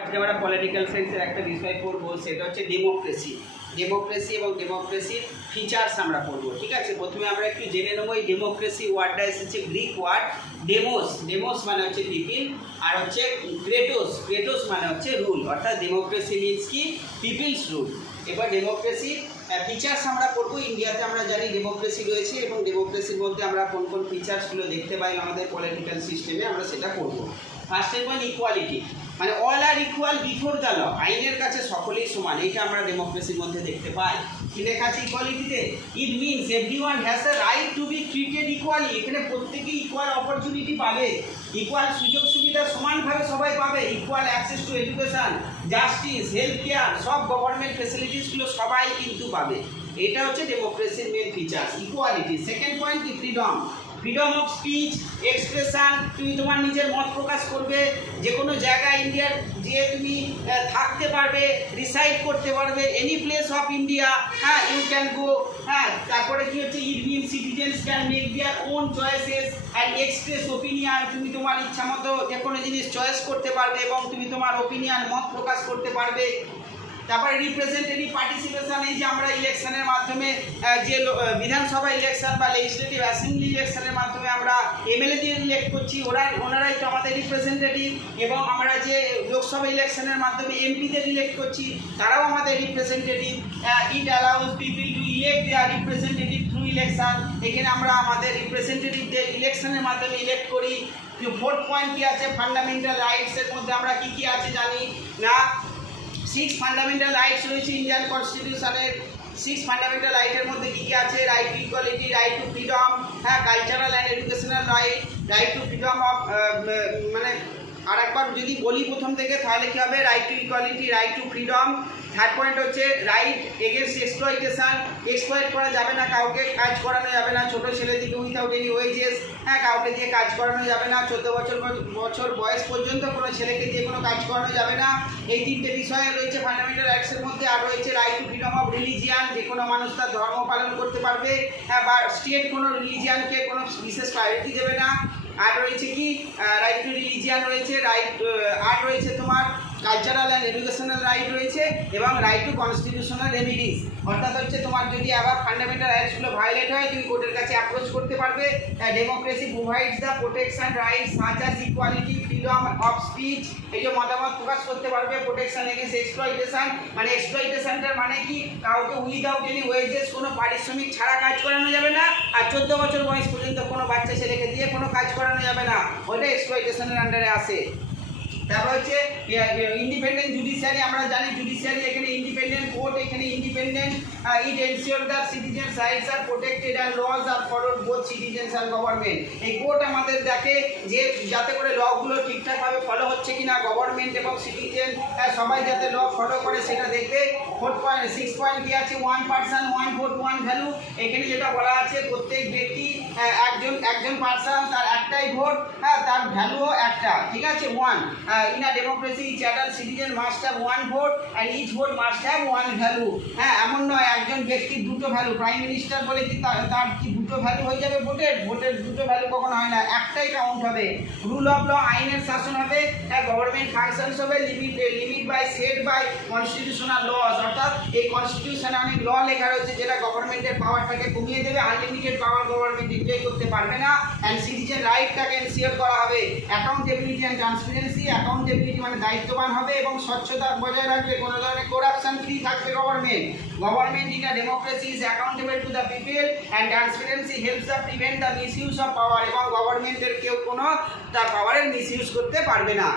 আজকে আমরা পলিটিক্যাল সায়েন্সের একটা বিষয় পড়বো, সেটা হচ্ছে ডেমোক্রেসি। ডেমোক্রেসি এবং ডেমোক্রেসির ফিচার্স আমরা পড়বো, ঠিক আছে। প্রথমে আমরা একটু জেনে নেবো এই ডেমোক্রেসি ওয়ার্ডটা এসেছে গ্রিক ওয়ার্ড ডেমোস। ডেমোস মানে হচ্ছে পিপিল, আর হচ্ছে ক্রেটোস। ক্রেটোস মানে হচ্ছে রুল, অর্থাৎ ডেমোক্রেসি মিনস কি পিপিলস রুল। এবার ডেমোক্রেসি ফিচার্স আমরা পড়বো। ইন্ডিয়াতে আমরা জানি ডেমোক্রেসি রয়েছে এবং ডেমোক্রেসির মধ্যে আমরা কোন কোন ফিচার্সগুলো দেখতে পাই আমাদের পলিটিক্যাল সিস্টেমে, আমরা সেটা পড়বো। ফার্স্ট পয়েন্ট ইকুয়ালিটি, মানে all are equal before the law, আইনের কাছে সকলেই সমান, এইটা আমরা ডেমোক্রেসির মধ্যে দেখতে পাই। কি লেখা আছে ইকুয়ালিটিতে? It means everyone has a right to be treated equally. এখানে প্রত্যেকেই ইকুয়াল অপরচুনিটি পাবে, ইকুয়াল সুযোগ সুবিধা সমানভাবে সবাই পাবে। Equal access to education, justice, health care, সব গভর্নমেন্ট ফেসিলিটিসগুলো সবাই কিন্তু পাবে। এটা হচ্ছে ডেমোক্রেসির main features, equality. Second point কি freedom, freedom of speech, expression, তুমি তোমার নিজের মত প্রকাশ করবে, যে কোনো জায়গায় ইন্ডিয়ার যে তুমি থাকতে পারবে, রিসাইড করতে পারবে, এনি প্লেস অফ ইন্ডিয়া, হ্যাঁ ইউ ক্যান গো। হ্যাঁ, তারপরে কি হচ্ছে it mean citizens can make their own choices and express opinion, তুমি তোমার ইচ্ছা মতো যে কোনো জিনিস চয়েস করতে পারবে এবং তুমি তোমার ওপিনিয়ন মত প্রকাশ করতে পারবে। তারপরে রিপ্রেজেন্টেটিভ পার্টিসিপেশন, এই যে আমরা ইলেকশনের মাধ্যমে যে বিধানসভা ইলেকশন বা লেজিসলেটিভ অ্যাসেম্বলি ইলেকশনের মাধ্যমে আমরা এমএলএ দিয়ে ইলেক্ট করছি, ওনারাই তো আমাদের রিপ্রেজেন্টেটিভ। এবং আমরা যে লোকসভা ইলেকশনের মাধ্যমে এমপিদের ইলেক্ট করছি, তারাও আমাদের representative. It allows people to elect their representative through election, এখানে আমরা আমাদের রিপ্রেজেন্টেটিভদের ইলেকশনের মাধ্যমে ইলেক্ট করি। ফোর্থ পয়েন্ট কী আছে? ফান্ডামেন্টাল রাইটসের মধ্যে আমরা কী কী আছে জানি না? 6 ফান্ডামেন্টাল রাইটস রয়েছে ইন্ডিয়ান কনস্টিটিউশনের। 6 ফান্ডামেন্টাল রাইটের মধ্যে কী কী আছে? Right to equality, right to freedom, হ্যাঁ cultural and educational right, right to freedom of, মানে আর একবার যদি বলি প্রথম থেকে তাহলে কী হবে? Right to equality, right to freedom. Third point হচ্ছে রাইট এগেনস্ট এক্সপ্লয়টেশন, এক্সপ্লয়েট করা যাবে না, কাউকে কাজ করানো যাবে না, ছোটো ছেলেদিকে উইথাউট এনি ওয়েজেস, হ্যাঁ কাউকে দিয়ে কাজ করানো যাবে না, 14 বছর বয়স পর্যন্ত কোনো ছেলেকে দিয়ে কোনো কাজ করানো যাবে না। এই তিনটে বিষয়ে রয়েছে ফান্ডামেন্টাল রাইটসের মধ্যে। আর রয়েছে right to freedom of religion, যে কোনো মানুষ তার ধর্ম পালন করতে পারবে, হ্যাঁ বা স্টেট কোনো রিলিজিয়ানকে কোনো বিশেষ প্রায়োরিটি দেবে না। আর রয়েছে কি রাইট টু রিলিজিয়ান রয়েছে, আর রয়েছে তোমার কালচারাল অ্যান্ড এডুকেশনাল রাইট রয়েছে, এবং রাইট টু কনস্টিটিউশনাল রেমিডিস, অর্থাৎ হচ্ছে তোমার যদি আবার ফান্ডামেন্টাল রাইটসগুলো ভায়োলেট হয় তুমি কোর্টের কাছে অ্যাপ্রোচ করতে পারবে। Democracy provides the protection rights such as equality, freedom of speech, এই যে মতামত প্রকাশ করতে পারবে, প্রোটেকশন এগেন্স্ট এক্সপ্লয়টেশন, মানে এক্সপ্লয়টেশনটার মানে কি? কাউকে উইদাউট এনি ওয়েজেস, কোনো পারিশ্রমিক ছাড়া কাজ করানো যাবে না, আর 14 বছর বয়স পর্যন্ত কোনো বাচ্চা ছেলেকে দিয়ে কোনো কাজ করানো যাবে না, ওইটা এক্সপ্লয়টেশনের আন্ডারে আসে। তারপর হচ্ছে ইন্ডিপেন্ডেন্ট জুডিশিয়ারি, আমরা জানি জুডিশিয়ারি এখানে ইন্ডিপেন্ডেন্ট কোর্ট, এখানে independent. It ensure that citizens rights are protected and laws are followed both citizens and government. এই কোর্ট আমাদের দেখে যে যাতে করে লগুলো ঠিকঠাকভাবে ফলো হচ্ছে কিনা, গভর্নমেন্ট এবং সিটিজেন সবাই যাতে ল ফলো করে সেটা দেখবে। 6 পয়েন্ট কী আছে? 1 পার্সন 1 ভোট 1 ভ্যালু। এখানে যেটা বলা আছে প্রত্যেক ব্যক্তি একজন পার্সন, তার একটাই ভোট, হ্যাঁ তার ভ্যালুও একটা, ঠিক আছে 1। in a democracy each adult citizen must have 1 vote and each vote must have 1 value। হ্যাঁ এমন নয় একজন ব্যক্তির দুটো ভ্যালু, প্রাইম মিনিস্টার বলে কি তার কি দুটো ভ্যালু হয়ে যাবে? ভোটের দুটো ভ্যালু কখনো হয় না, একটাই কাউন্ট হবে। রুল অফ ল, আইনের শাসন হবে, হ্যাঁ গভর্নমেন্ট ফাংশনস হবে limit by set by constitutional laws, অর্থাৎ এই কনস্টিটিউশনে অনেক ল লেখা রয়েছে যেটা গভর্নমেন্টের পাওয়ারটাকে কমিয়ে দেবে, আনলিমিটেড পাওয়ার গভর্নমেন্ট এনজয় করতে পারবে না। অ্যান্ড সিটিজেন রাইটটাকে এনশিওর করা হবে। অ্যাকাউন্টেবিলিটি অ্যান্ড ট্রান্সপারেন্সি, অ্যাকাউন্টেবিলিটি মানে দায়িত্ববান হবে এবং স্বচ্ছতা বজায় রাখবে, কোনো ধরনের করাপশন ফ্রি থাকবে government in a democracy is accountable to the people and transparency helps the prevent the misuse of power, এবং গভর্নমেন্টের কেউ কোনো তার পাওয়ারের মিসইউজ করতে পারবে না।